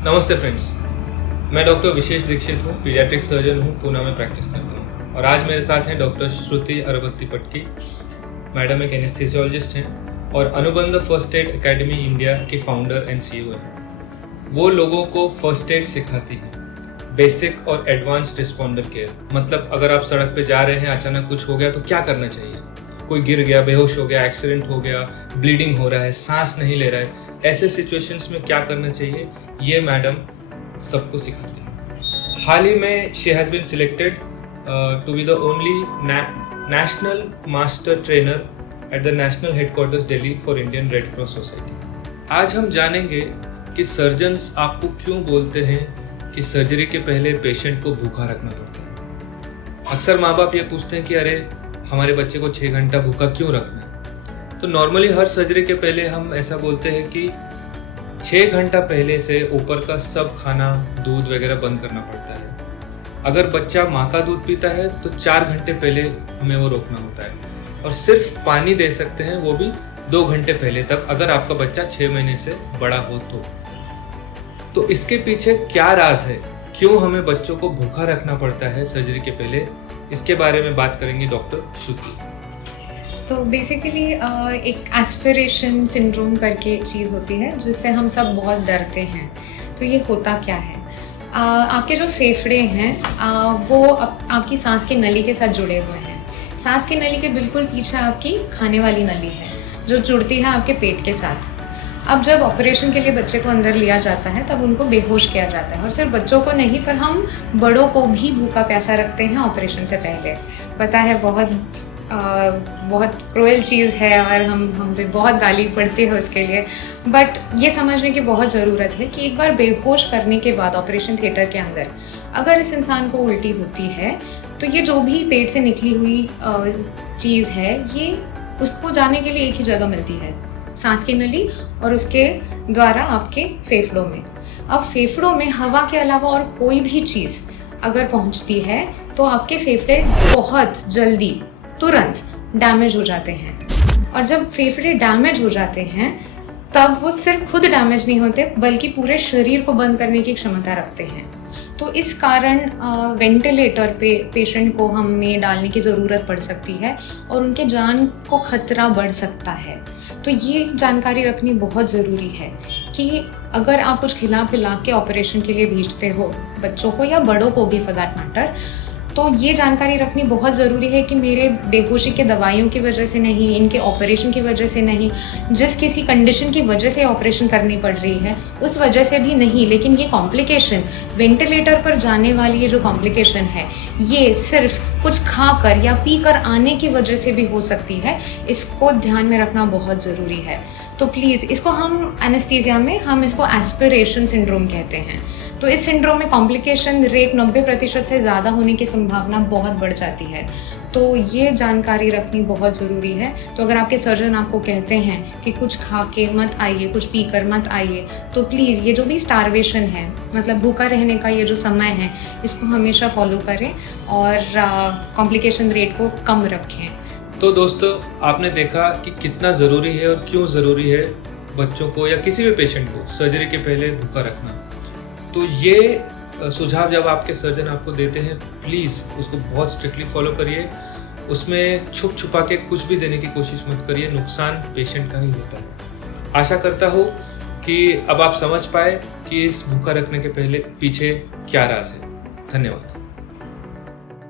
नमस्ते फ्रेंड्स, मैं डॉक्टर विशेष दीक्षित हूँ, पीडियाट्रिक सर्जन हूँ, पुणे में प्रैक्टिस करता हूँ। और आज मेरे साथ हैं डॉक्टर श्रुति अरबत्ती पटकी। मैडम एक एनेस्थीसियोलॉजिस्ट हैं और अनुबंध फर्स्ट एड एकेडमी इंडिया की फाउंडर एंड CEO हैं। वो लोगों को फर्स्ट एड सिखाती हैं, बेसिक और एडवांस रिस्पॉन्डर केयर। मतलब अगर आप सड़क पे जा रहे हैं, अचानक कुछ हो गया तो क्या करना चाहिए, कोई गिर गया, बेहोश हो गया, एक्सीडेंट हो गया, ब्लीडिंग हो रहा है, सांस नहीं ले रहा है, ऐसे सिचुएशंस में क्या करना चाहिए, ये मैडम सबको सिखाती है। हाल ही में she has been selected to be the only national master trainer at the national headquarters Delhi for Indian Red Cross Society. आज हम जानेंगे कि सर्जन्स आपको क्यों बोलते हैं कि सर्जरी के पहले पेशेंट को भूखा रखना पड़ता है। अक्सर माँ बाप ये पूछते हैं कि अरे हमारे बच्चे को 6 घंटा भूखा क्यों रखना है। तो नॉर्मली हर सर्जरी के पहले हम ऐसा बोलते हैं कि 6 घंटा पहले से ऊपर का सब खाना, दूध वगैरह बंद करना पड़ता है। अगर बच्चा माँ का दूध पीता है तो 4 घंटे पहले हमें वो रोकना होता है और सिर्फ पानी दे सकते हैं, वो भी 2 घंटे पहले तक, अगर आपका बच्चा 6 महीने से बड़ा हो तो इसके पीछे क्या राज है, क्यों हमें बच्चों को भूखा रखना पड़ता है सर्जरी के पहले, इसके बारे में बात करेंगे डॉक्टर श्रुति। तो बेसिकली एक एस्पिरेशन सिंड्रोम करके चीज़ होती है जिससे हम सब बहुत डरते हैं। तो ये होता क्या है, आपके जो फेफड़े हैं वो आपकी सांस की नली के साथ जुड़े हुए हैं। सांस की नली के बिल्कुल पीछे आपकी खाने वाली नली है जो जुड़ती है आपके पेट के साथ। अब जब ऑपरेशन के लिए बच्चे को अंदर लिया जाता है तब उनको बेहोश किया जाता है, और सिर्फ बच्चों को नहीं पर हम बड़ों को भी भूखा प्यासा रखते हैं ऑपरेशन से पहले। पता है बहुत क्रूएल चीज़ है और हम पे बहुत गाली पड़ती है उसके लिए, बट ये समझने की बहुत ज़रूरत है कि एक बार बेहोश करने के बाद ऑपरेशन थिएटर के अंदर अगर इस इंसान को उल्टी होती है तो ये जो भी पेट से निकली हुई चीज़ है ये उसको जाने के लिए एक ही जगह मिलती है, सांस की नली और उसके द्वारा आपके फेफड़ों में। अब फेफड़ों में हवा के अलावा और कोई भी चीज़ अगर पहुंचती है तो आपके फेफड़े बहुत जल्दी तुरंत डैमेज हो जाते हैं। और जब फेफड़े डैमेज हो जाते हैं तब वो सिर्फ खुद डैमेज नहीं होते बल्कि पूरे शरीर को बंद करने की क्षमता रखते हैं। तो इस कारण वेंटिलेटर पे पेशेंट को हमें डालने की ज़रूरत पड़ सकती है और उनके जान को खतरा बढ़ सकता है। तो ये जानकारी रखनी बहुत ज़रूरी है कि अगर आप कुछ खिला पिला के ऑपरेशन के लिए भेजते हो बच्चों को या बड़ों को भी फॉर दैट मैटर, तो ये जानकारी रखनी बहुत ज़रूरी है कि मेरे बेहोशी के दवाइयों की वजह से नहीं, इनके ऑपरेशन की वजह से नहीं, जिस किसी कंडीशन की वजह से ऑपरेशन करनी पड़ रही है उस वजह से भी नहीं, लेकिन ये कॉम्प्लिकेशन, वेंटिलेटर पर जाने वाली ये जो कॉम्प्लिकेशन है ये सिर्फ कुछ खाकर या पीकर आने की वजह से भी हो सकती है। इसको ध्यान में रखना बहुत ज़रूरी है। तो प्लीज़ इसको हम एनेस्थीसिया में हम इसको एस्पिरेशन सिंड्रोम कहते हैं। तो इस सिंड्रोम में कॉम्प्लिकेशन रेट 90% से ज़्यादा होने की संभावना बहुत बढ़ जाती है। तो ये जानकारी रखनी बहुत ज़रूरी है। तो अगर आपके सर्जन आपको कहते हैं कि कुछ खा के मत आइए, कुछ पी कर मत आइए, तो प्लीज़ ये जो भी स्टारवेशन है, मतलब भूखा रहने का ये जो समय है, इसको हमेशा फॉलो करें और कॉम्प्लिकेशन रेट को कम रखें। तो दोस्तों, आपने देखा कि कितना ज़रूरी है और क्यों ज़रूरी है बच्चों को या किसी भी पेशेंट को सर्जरी के पहले भूखा रखना। तो ये सुझाव जब आपके सर्जन आपको देते हैं, प्लीज़ उसको बहुत स्ट्रिक्टली फॉलो करिए। उसमें छुप छुपा के कुछ भी देने की कोशिश मत करिए, नुकसान पेशेंट का ही होता है। आशा करता हूँ कि अब आप समझ पाए कि इस भूखा रखने के पीछे क्या राज है। धन्यवाद।